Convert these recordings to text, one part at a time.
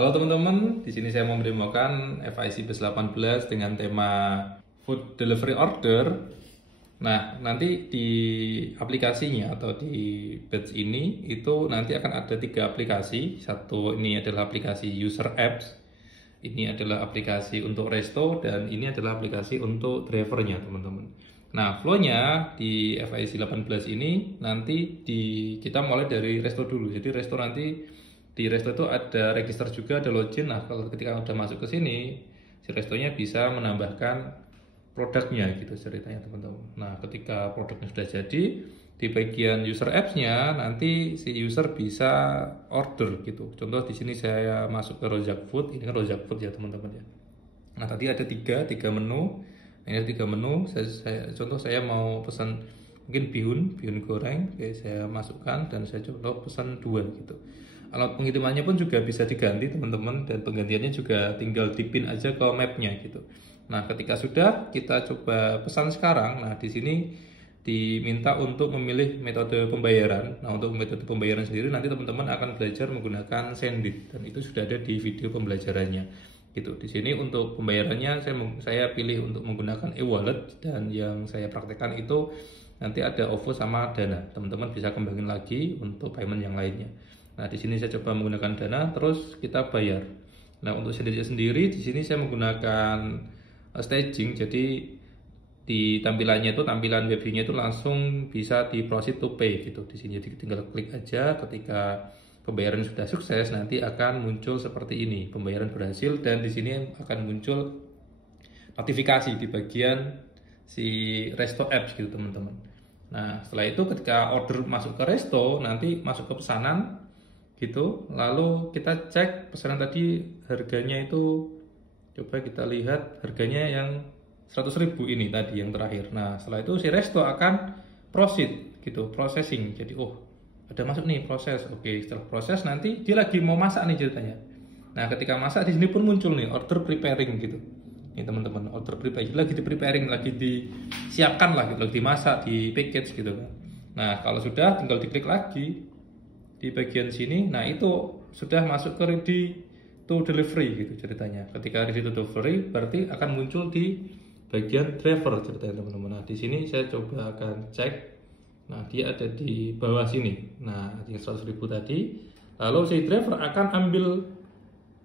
Halo teman-teman, di sini saya mau mendemokan FIC Base 18 dengan tema Food Delivery Order. Nah, nanti di aplikasinya atau di batch ini itu nanti akan ada 3 aplikasi. Satu ini adalah aplikasi User Apps, ini adalah aplikasi untuk resto, dan ini adalah aplikasi untuk drivernya teman-teman. Nah, flow-nya di FIC 18 ini nanti kita mulai dari resto dulu. Jadi resto nanti di resto itu ada register juga, ada login. Nah, kalau ketika udah masuk ke sini, si restonya bisa menambahkan produknya gitu ceritanya teman-teman. Nah, ketika produknya sudah jadi, di bagian user apps-nya nanti si user bisa order gitu. Contoh di sini saya masuk ke Rojak Food, ini kan Rojak Food ya teman-teman ya. Nah, tadi ada tiga menu. Nah, ini ada 3 menu. Contoh saya mau pesan mungkin bihun goreng, oke, saya masukkan dan saya contoh pesan 2 gitu. Alat pengirimannya pun juga bisa diganti teman-teman, dan penggantiannya juga tinggal dipin aja ke mapnya gitu. Nah, ketika sudah kita coba pesan sekarang, nah di sini diminta untuk memilih metode pembayaran. Nah, untuk metode pembayaran sendiri nanti teman-teman akan belajar menggunakan Sendit, dan itu sudah ada di video pembelajarannya gitu. Di sini untuk pembayarannya saya pilih untuk menggunakan e-wallet, dan yang saya praktekkan itu nanti ada OVO sama Dana. Teman-teman bisa kembangin lagi untuk payment yang lainnya. Nah, di sini saya coba menggunakan Dana, terus kita bayar. Nah, untuk sendiri di sini saya menggunakan staging, jadi di tampilannya itu, tampilan webnya itu langsung bisa di proceed to pay gitu. Di sini jadi tinggal klik aja, ketika pembayaran sudah sukses nanti akan muncul seperti ini, pembayaran berhasil, dan di sini akan muncul notifikasi di bagian si resto apps gitu teman-teman. Nah, setelah itu ketika order masuk ke resto, nanti masuk ke pesanan gitu, lalu kita cek pesanan tadi harganya itu, coba kita lihat harganya yang 100.000 ini tadi yang terakhir. Nah, setelah itu si resto akan proceed gitu, processing. Jadi ada masuk nih proses. Oke, setelah proses nanti dia lagi mau masak nih ceritanya. Nah, ketika masak di sini pun muncul nih order preparing gitu. Nih teman-teman, order preparing lagi di preparing, lagi disiapkan lah gitu, lagi dimasak, di package gitu kan. Nah, kalau sudah tinggal diklik lagi di bagian sini. Nah, itu sudah masuk ke ready to delivery gitu ceritanya. Ketika ready to delivery berarti akan muncul di bagian driver ceritanya teman-teman. Nah, di sini saya coba akan cek. Nah, dia ada di bawah sini. Nah, yang 100.000 tadi. Lalu si driver akan ambil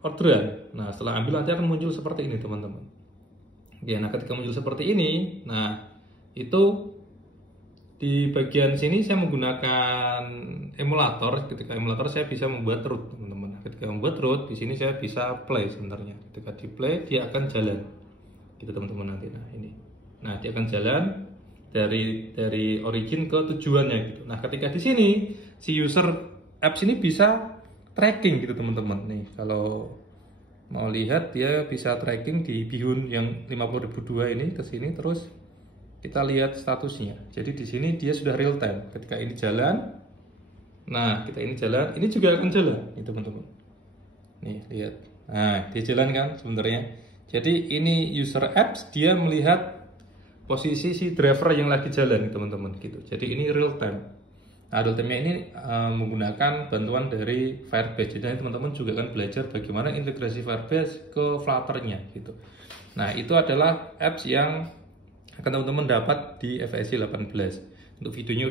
orderan. Nah, setelah ambil nanti akan muncul seperti ini teman-teman. Ya, nah ketika muncul seperti ini, nah itu di bagian sini saya menggunakan emulator. Ketika emulator saya bisa membuat root, teman-teman. Ketika membuat root, di sini saya bisa play sebenarnya. Ketika di play, dia akan jalan, gitu teman-teman nanti. Nah ini, nah dia akan jalan dari origin ke tujuannya gitu. Nah ketika di sini si user apps ini bisa tracking gitu teman-teman. Nih kalau mau lihat dia bisa tracking di bihun yang 50.002 ini ke sini, terus kita lihat statusnya. Jadi di sini dia sudah real time. Ketika ini jalan, nah kita ini jalan, ini juga akan jalan, nih teman-teman. Nih lihat, nah dia jalan kan sebenarnya. Jadi ini user apps dia melihat posisi si driver yang lagi jalan, teman-teman gitu. Jadi ini real time. Nah, real time-nya ini menggunakan bantuan dari Firebase. Jadi teman-teman juga akan belajar bagaimana integrasi Firebase ke Flutter-nya gitu. Nah itu adalah apps yang akan teman-teman dapat di FIC 18. Untuk videonya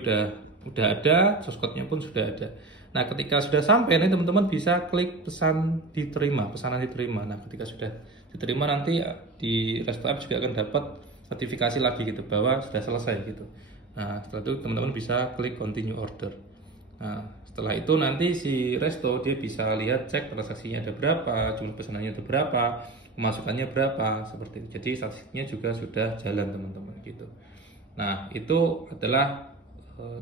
udah ada, source code-nya pun sudah ada. Nah, ketika sudah sampai nanti teman-teman bisa klik pesanan diterima. Nah, ketika sudah diterima nanti di resto app juga akan dapat notifikasi lagi gitu bahwa sudah selesai gitu. Nah, setelah itu teman-teman bisa klik continue order. Nah, setelah itu nanti si resto dia bisa lihat, cek transaksinya ada berapa, jumlah pesanannya ada berapa, pemasukannya berapa, seperti itu. Jadi statistiknya juga sudah jalan teman-teman gitu. Nah, itu adalah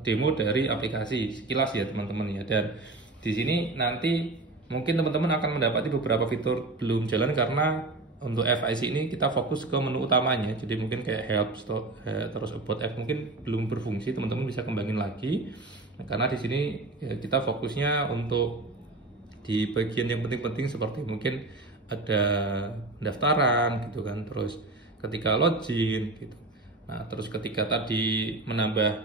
demo dari aplikasi sekilas ya teman-teman ya. Dan di sini nanti mungkin teman-teman akan mendapati beberapa fitur belum jalan karena untuk FIC ini kita fokus ke menu utamanya. Jadi mungkin kayak help, terus about app mungkin belum berfungsi, teman-teman bisa kembangin lagi. Nah, karena di sini ya, kita fokusnya untuk di bagian yang penting-penting seperti mungkin ada pendaftaran gitu kan, terus ketika login gitu. Nah, terus ketika tadi menambah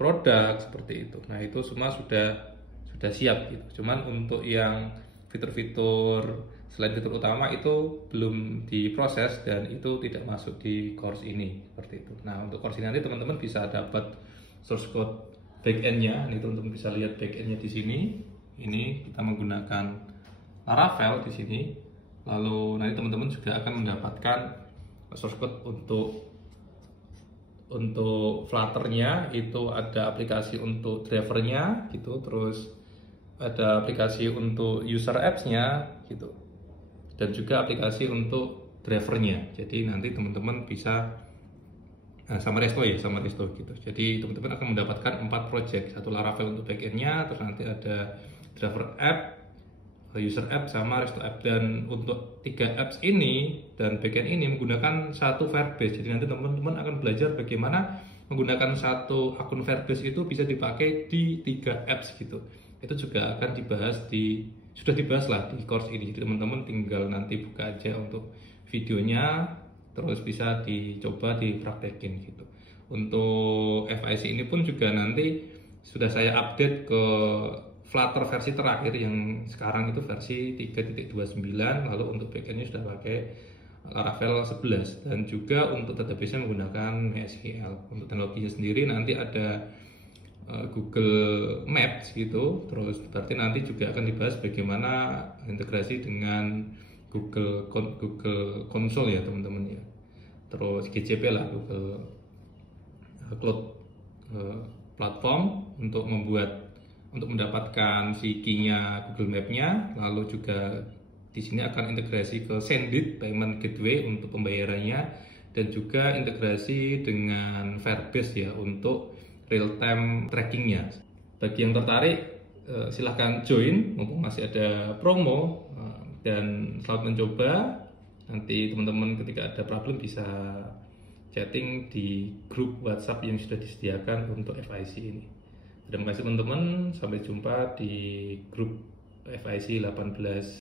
produk seperti itu. Nah, itu semua sudah sudah siap gitu. Cuman untuk yang fitur-fitur selain fitur utama itu belum diproses dan itu tidak masuk di course ini seperti itu. Nah, untuk course ini nanti teman-teman bisa dapat source code backend-nya. Ini teman-teman bisa lihat backend-nya di sini. Ini kita menggunakan Laravel di sini. Lalu nanti teman-teman juga akan mendapatkan source code untuk Flutter-nya, itu ada aplikasi untuk drivernya gitu, terus ada aplikasi untuk user apps-nya gitu, dan juga aplikasi untuk drivernya. Jadi nanti teman-teman bisa sama resto gitu. Jadi teman-teman akan mendapatkan 4 project, satu Laravel untuk backend-nya, terus nanti ada driver app, user app, sama resto app. Dan untuk 3 apps ini dan backend ini menggunakan satu Firebase. Jadi nanti teman-teman akan belajar bagaimana menggunakan satu akun Firebase itu bisa dipakai di 3 apps gitu. Itu juga akan sudah dibahas lah di course ini. Jadi teman-teman tinggal nanti buka aja untuk videonya, terus bisa dicoba dipraktekin gitu. Untuk FIC ini pun juga nanti sudah saya update ke Flutter versi terakhir yang sekarang itu versi 3.29, lalu untuk backendnya sudah pakai Laravel 11, dan juga untuk database-nya menggunakan MySQL. Untuk teknologinya sendiri nanti ada Google Maps gitu, terus berarti nanti juga akan dibahas bagaimana integrasi dengan Google Console ya teman-teman ya. Terus GCP lah, Google Cloud Platform untuk mendapatkan si key-nya Google Map-nya. Lalu juga di sini akan integrasi ke Sendit Payment Gateway untuk pembayarannya, dan juga integrasi dengan Firebase ya untuk real time trackingnya. Bagi yang tertarik silahkan join mumpung masih ada promo, dan selamat mencoba. Nanti teman-teman ketika ada problem bisa chatting di grup WhatsApp yang sudah disediakan untuk FIC ini. Terima kasih teman-teman, sampai jumpa di grup FIC 18